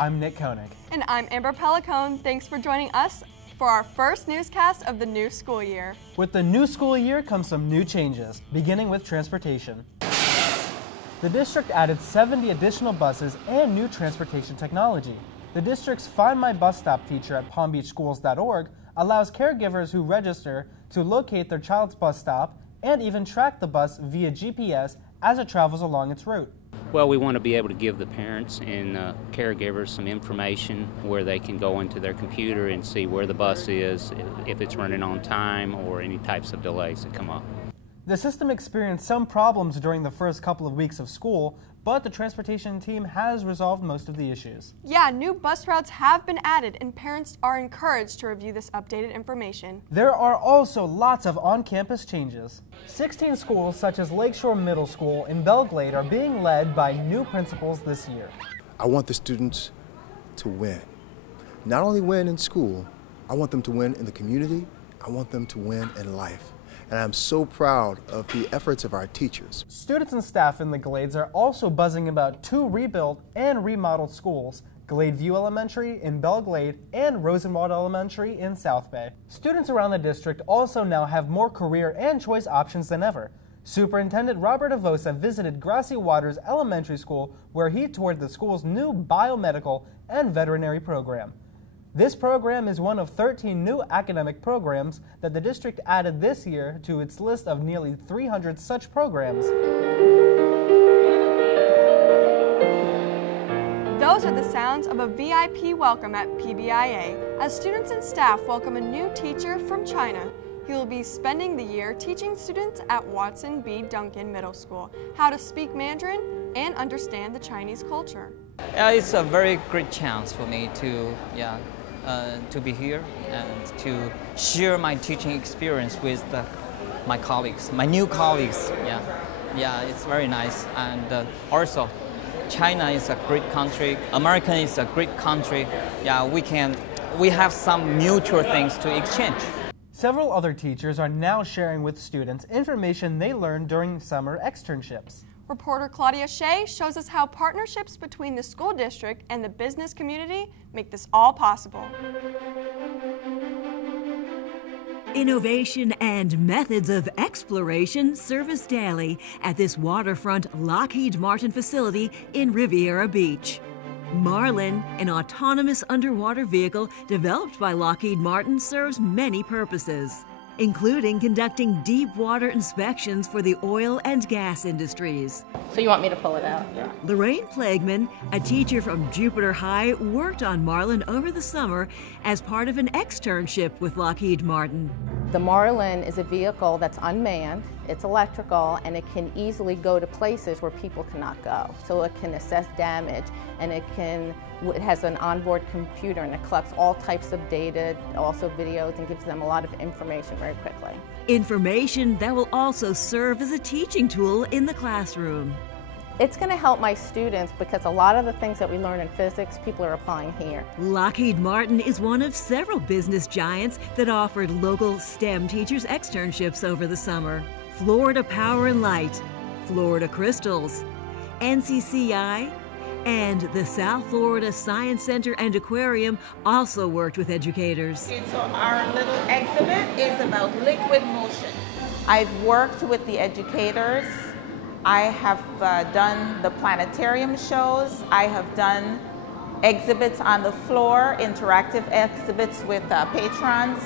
I'm Nick Koenig. And I'm Amber Pellicone. Thanks for joining us for our first newscast of the new school year. With the new school year comes some new changes, beginning with transportation. The district added 70 additional buses and new transportation technology. The district's Find My Bus Stop feature at palmbeachschools.org allows caregivers who register to locate their child's bus stop and even track the bus via GPS as it travels along its route. Well, we want to be able to give the parents and caregivers some information where they can go into their computer and see where the bus is, if it's running on time, or any types of delays that come up. The system experienced some problems during the first couple of weeks of school, but the transportation team has resolved most of the issues. Yeah, new bus routes have been added, and parents are encouraged to review this updated information. There are also lots of on-campus changes. 16 schools such as Lakeshore Middle School in Belglade are being led by new principals this year. I want the students to win. Not only win in school, I want them to win in the community, I want them to win in life. And I'm so proud of the efforts of our teachers. Students and staff in the Glades are also buzzing about 2 rebuilt and remodeled schools, Gladeview Elementary in Belglade and Rosenwald Elementary in South Bay. Students around the district also now have more career and choice options than ever. Superintendent Robert Avosa visited Grassy Waters Elementary School, where he toured the school's new biomedical and veterinary program. This program is one of 13 new academic programs that the district added this year to its list of nearly 300 such programs. Those are the sounds of a VIP welcome at PBIA, as students and staff welcome a new teacher from China. He will be spending the year teaching students at Watson B. Duncan Middle School how to speak Mandarin and understand the Chinese culture. It's a very great chance for me to be here and to share my teaching experience with my colleagues, my new colleagues. Yeah, it's very nice. And also, China is a great country. America is a great country. Yeah, we have some mutual things to exchange. Several other teachers are now sharing with students information they learned during summer externships. Reporter Claudia Shea shows us how partnerships between the school district and the business community make this all possible. Innovation and methods of exploration service daily at this waterfront Lockheed Martin facility in Riviera Beach. Marlin, an autonomous underwater vehicle developed by Lockheed Martin, serves many purposes, including conducting deep water inspections for the oil and gas industries. So you want me to pull it out? Yeah. Lorraine Plagman, a teacher from Jupiter High, worked on Marlin over the summer as part of an externship with Lockheed Martin. The Marlin is a vehicle that's unmanned, it's electrical, and it can easily go to places where people cannot go. So it can assess damage, and it has an onboard computer, and it collects all types of data, also videos, and gives them a lot of information very quickly. Information that will also serve as a teaching tool in the classroom. It's going to help my students because a lot of the things that we learn in physics, people are applying here. Lockheed Martin is one of several business giants that offered local STEM teachers externships over the summer. Florida Power and Light, Florida Crystals, NCCI, and the South Florida Science Center and Aquarium also worked with educators. So our little exhibit is about liquid motion. I've worked with the educators. I have done the planetarium shows. I have done exhibits on the floor, interactive exhibits with patrons.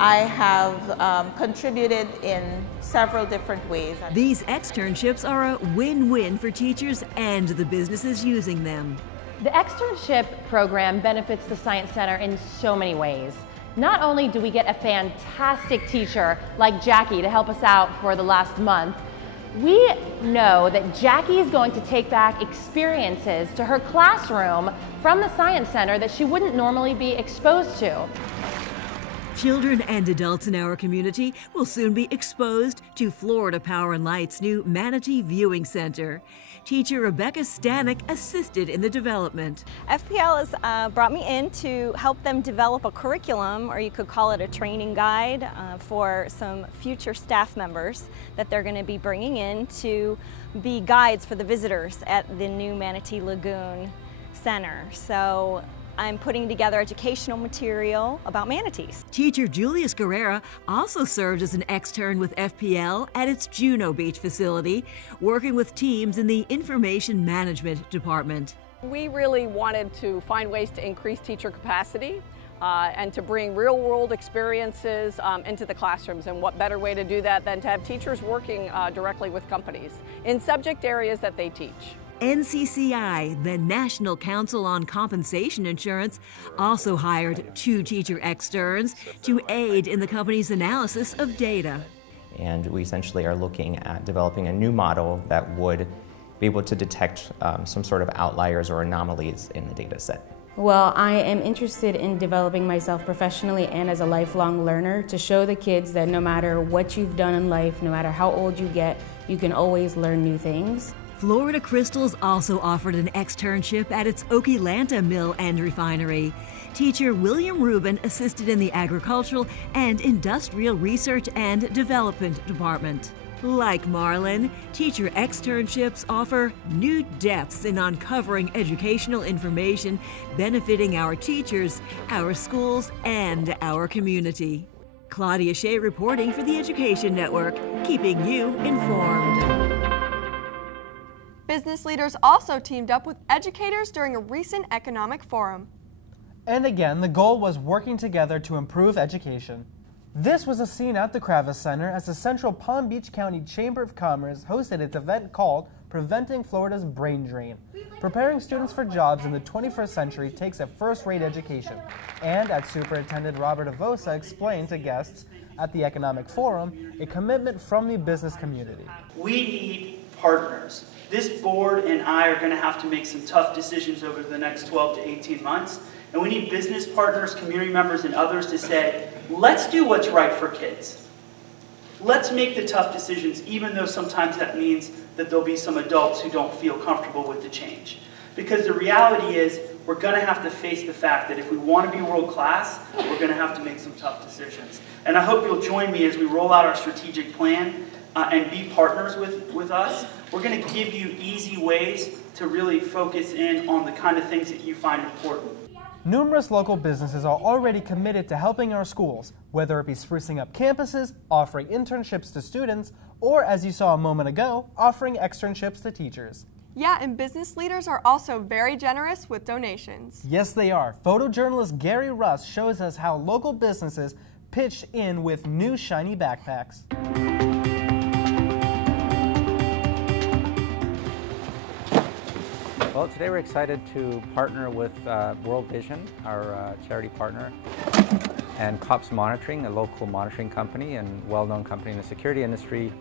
I have contributed in several different ways. These externships are a win-win for teachers and the businesses using them. The externship program benefits the Science Center in so many ways. Not only do we get a fantastic teacher like Jackie to help us out for the last month, we know that Jackie is going to take back experiences to her classroom from the Science Center that she wouldn't normally be exposed to. Children and adults in our community will soon be exposed to Florida Power and Light's new Manatee Viewing Center. Teacher Rebecca Stanek assisted in the development. FPL has brought me in to help them develop a curriculum, or you could call it a training guide, for some future staff members that they're going to be bringing in to be guides for the visitors at the new Manatee Lagoon. center. So I'm putting together educational material about manatees. Teacher Julius Guerrera also served as an extern with FPL at its Juno Beach facility, working with teams in the Information Management Department. We really wanted to find ways to increase teacher capacity and to bring real-world experiences into the classrooms. And what better way to do that than to have teachers working directly with companies in subject areas that they teach. NCCI, the National Council on Compensation Insurance, also hired 2 teacher externs to aid in the company's analysis of data. And we essentially are looking at developing a new model that would be able to detect some sort of outliers or anomalies in the data set. Well, I am interested in developing myself professionally and as a lifelong learner to show the kids that no matter what you've done in life, no matter how old you get, you can always learn new things. Florida Crystals also offered an externship at its Okeelanta Mill and Refinery. Teacher William Rubin assisted in the Agricultural and Industrial Research and Development Department. Like Marlin, teacher externships offer new depths in uncovering educational information benefiting our teachers, our schools, and our community. Claudia Shea reporting for the Education Network, keeping you informed. Business leaders also teamed up with educators during a recent economic forum. And again, the goal was working together to improve education. This was a scene at the Kravis Center as the Central Palm Beach County Chamber of Commerce hosted its event called Preventing Florida's Brain Drain. Preparing students for jobs in the 21st century takes a first-rate education. And as Superintendent Robert Avosa explained to guests at the Economic Forum, a commitment from the business community. We need partners. This board and I are going to have to make some tough decisions over the next 12 to 18 months. And we need business partners, community members, and others to say, let's do what's right for kids. Let's make the tough decisions, even though sometimes that means that there'll be some adults who don't feel comfortable with the change. Because the reality is, we're going to have to face the fact that if we want to be world class, we're going to have to make some tough decisions. And I hope you'll join me as we roll out our strategic plan and be partners with us. We're going to give you easy ways to really focus in on the kind of things that you find important. Numerous local businesses are already committed to helping our schools, whether it be sprucing up campuses, offering internships to students, or, as you saw a moment ago, offering externships to teachers. Yeah, and business leaders are also very generous with donations. Yes, they are. Photojournalist Gary Russ shows us how local businesses pitched in with new shiny backpacks. Well, today we're excited to partner with World Vision, our charity partner, and COPS Monitoring, a local monitoring company and well-known company in the security industry,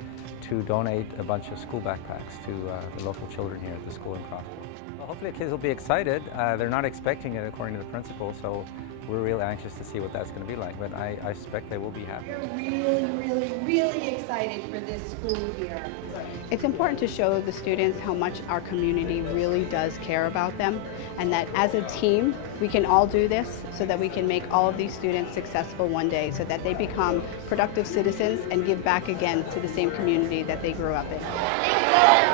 to donate a bunch of school backpacks to the local children here at the school in Crossville. Well, hopefully the kids will be excited. They're not expecting it according to the principal, so we're really anxious to see what that's going to be like, but I suspect they will be happy. We're really excited for this school year. It's important to show the students how much our community really does care about them, and that as a team we can all do this so that we can make all of these students successful one day, so that they become productive citizens and give back again to the same community that they grew up in.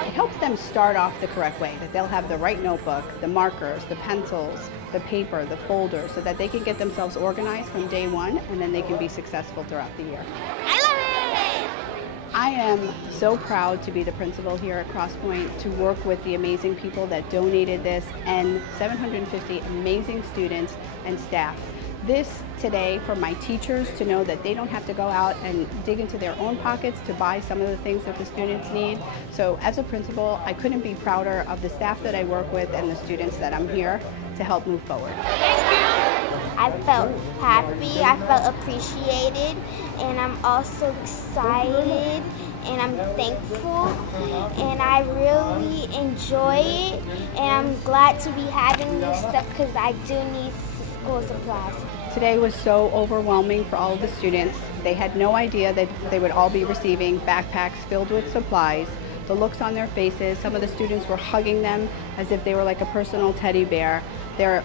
It helps them start off the correct way, that they'll have the right notebook, the markers, the pencils, the paper, the folder, so that they can get themselves organized from day one, and then they can be successful throughout the year. I love it! I am so proud to be the principal here at Cross Point, to work with the amazing people that donated this, and 750 amazing students and staff. This today for my teachers to know that they don't have to go out and dig into their own pockets to buy some of the things that the students need. So as a principal, I couldn't be prouder of the staff that I work with and the students that I'm here to help move forward. I felt happy, I felt appreciated, and I'm also excited, and I'm thankful, and I really enjoy it, and I'm glad to be having this stuff because I do need school supplies. Today was so overwhelming for all of the students. They had no idea that they would all be receiving backpacks filled with supplies. The looks on their faces, some of the students were hugging them as if they were like a personal teddy bear. They're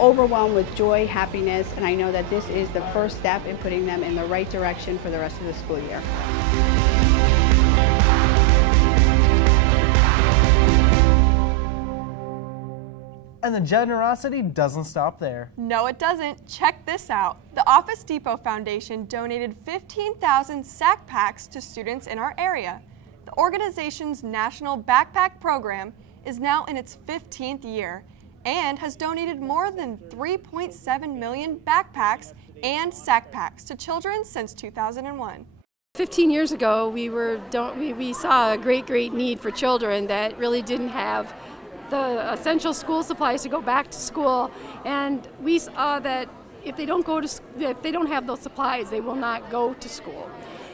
overwhelmed with joy, happiness, and I know that this is the first step in putting them in the right direction for the rest of the school year. And the generosity doesn't stop there. No, it doesn't. Check this out. The Office Depot Foundation donated 15,000 sack packs to students in our area. The organization's national backpack program is now in its 15th year and has donated more than 3.7 million backpacks and sack packs to children since 2001. 15 years ago, we saw a great need for children that really didn't have the essential school supplies to go back to school, and we saw that if they don't have those supplies, they will not go to school.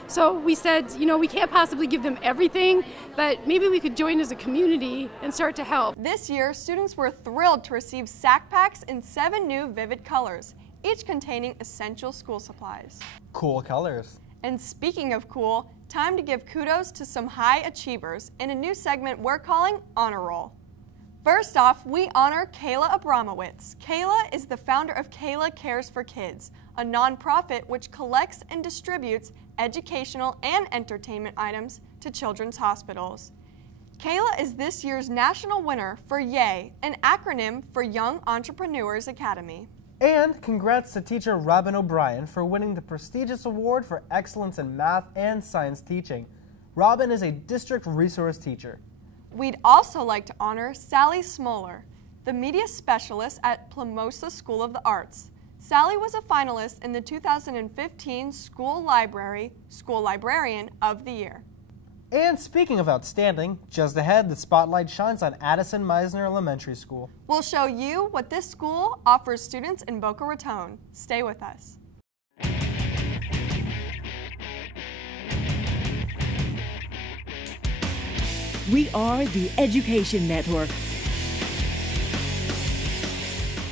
So we said, you know, we can't possibly give them everything, but maybe we could join as a community and start to help. This year, students were thrilled to receive sack packs in 7 new vivid colors, each containing essential school supplies. Cool colors. And speaking of cool, time to give kudos to some high achievers in a new segment we're calling Honor Roll. First off, we honor Kayla Abramowitz. Kayla is the founder of Kayla Cares for Kids, a nonprofit which collects and distributes educational and entertainment items to children's hospitals. Kayla is this year's national winner for YAY, an acronym for Young Entrepreneurs Academy. And congrats to teacher Robin O'Brien for winning the prestigious award for excellence in math and science teaching. Robin is a district resource teacher. We'd also like to honor Sally Smoller, the media specialist at Plamosa School of the Arts. Sally was a finalist in the 2015 School Librarian of the Year. And speaking of outstanding, just ahead, the spotlight shines on Addison Mizner Elementary School. We'll show you what this school offers students in Boca Raton. Stay with us. We are the Education Network.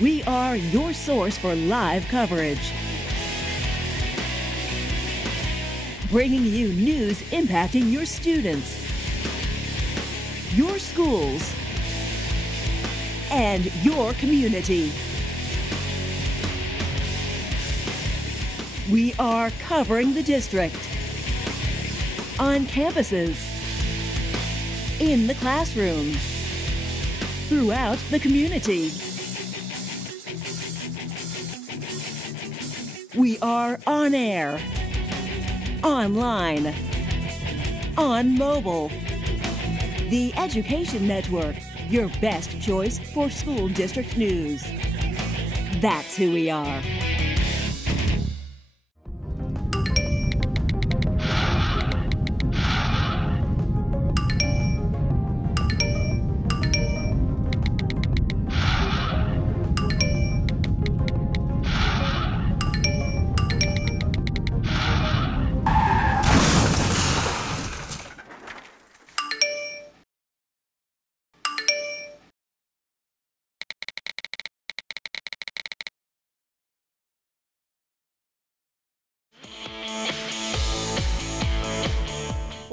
We are your source for live coverage, bringing you news impacting your students, your schools, and your community. We are covering the district, on campuses, in the classroom, throughout the community. We are on air, online, on mobile. The Education Network, your best choice for school district news. That's who we are.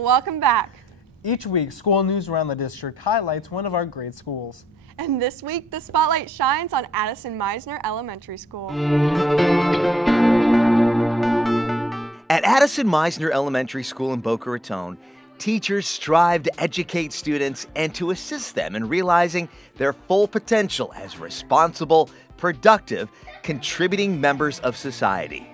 Welcome back. Each week, school news around the district highlights one of our great schools. And this week, the spotlight shines on Addison Mizner Elementary School. At Addison Mizner Elementary School in Boca Raton, teachers strive to educate students and to assist them in realizing their full potential as responsible, productive, contributing members of society.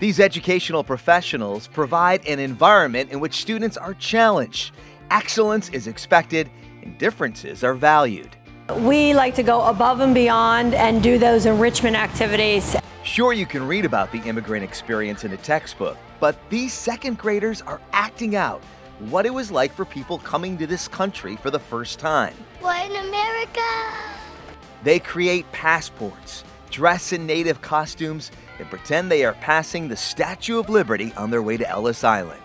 These educational professionals provide an environment in which students are challenged, excellence is expected, and differences are valued. We like to go above and beyond and do those enrichment activities. Sure, you can read about the immigrant experience in a textbook, but these second graders are acting out what it was like for people coming to this country for the first time. What in America? They create passports, dress in native costumes, and pretend they are passing the Statue of Liberty on their way to Ellis Island.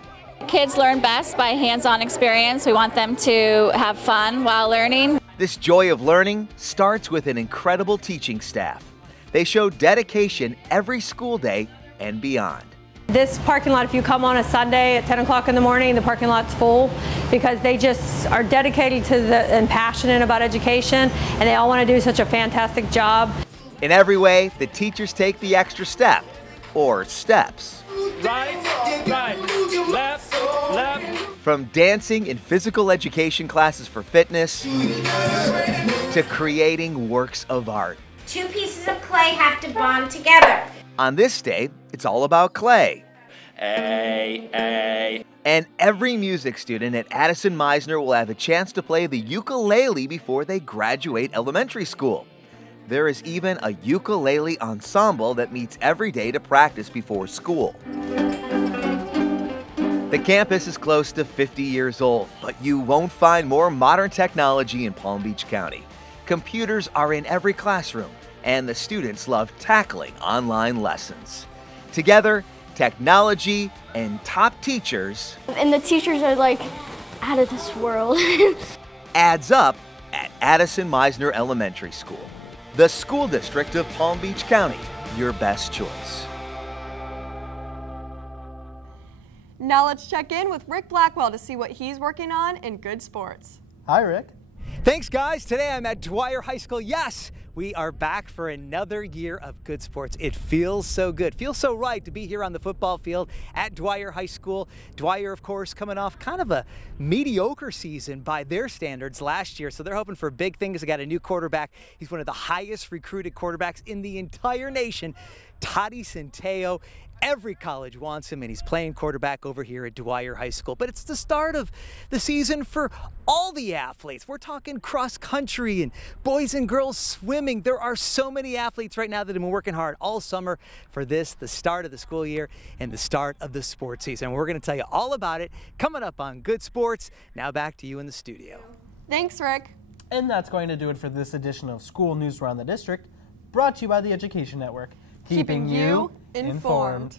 Kids learn best by hands-on experience. We want them to have fun while learning. This joy of learning starts with an incredible teaching staff. They show dedication every school day and beyond. This parking lot, if you come on a Sunday at 10 o'clock in the morning, the parking lot's full because they just are dedicated to and passionate about education, and they all want to do such a fantastic job. In every way, the teachers take the extra step, or steps. Right, left, left. From dancing and physical education classes for fitness to creating works of art. 2 pieces of clay have to bond together. On this day, it's all about clay. And every music student at Addison Mizner will have a chance to play the ukulele before they graduate elementary school. There is even a ukulele ensemble that meets every day to practice before school. The campus is close to 50 years old, but you won't find more modern technology in Palm Beach County. Computers are in every classroom, and the students love tackling online lessons. Together, technology and top teachers, and the teachers are like out of this world, adds up at Addison Mizner Elementary School, the school district of Palm Beach County, your best choice. Now let's check in with Rick Blackwell to see what he's working on in good sports. Hi, Rick. Thanks, guys. Today I'm at Dwyer High School. Yes, we are back for another year of good sports. It feels so good. Feels so right to be here on the football field at Dwyer High School. Dwyer, of course, coming off kind of a mediocre season by their standards last year, so they're hoping for big things. They got a new quarterback. He's one of the highest recruited quarterbacks in the entire nation, Toddy Centeo. Every college wants him, and he's playing quarterback over here at Dwyer High School. But it's the start of the season for all the athletes. We're talking cross country and boys and girls swimming. There are so many athletes right now that have been working hard all summer for this, the start of the school year and the start of the sports season. We're going to tell you all about it coming up on Good Sports. Now back to you in the studio. Thanks, Rick. And that's going to do it for this edition of School News Around the District, brought to you by the Education Network. Keeping you informed.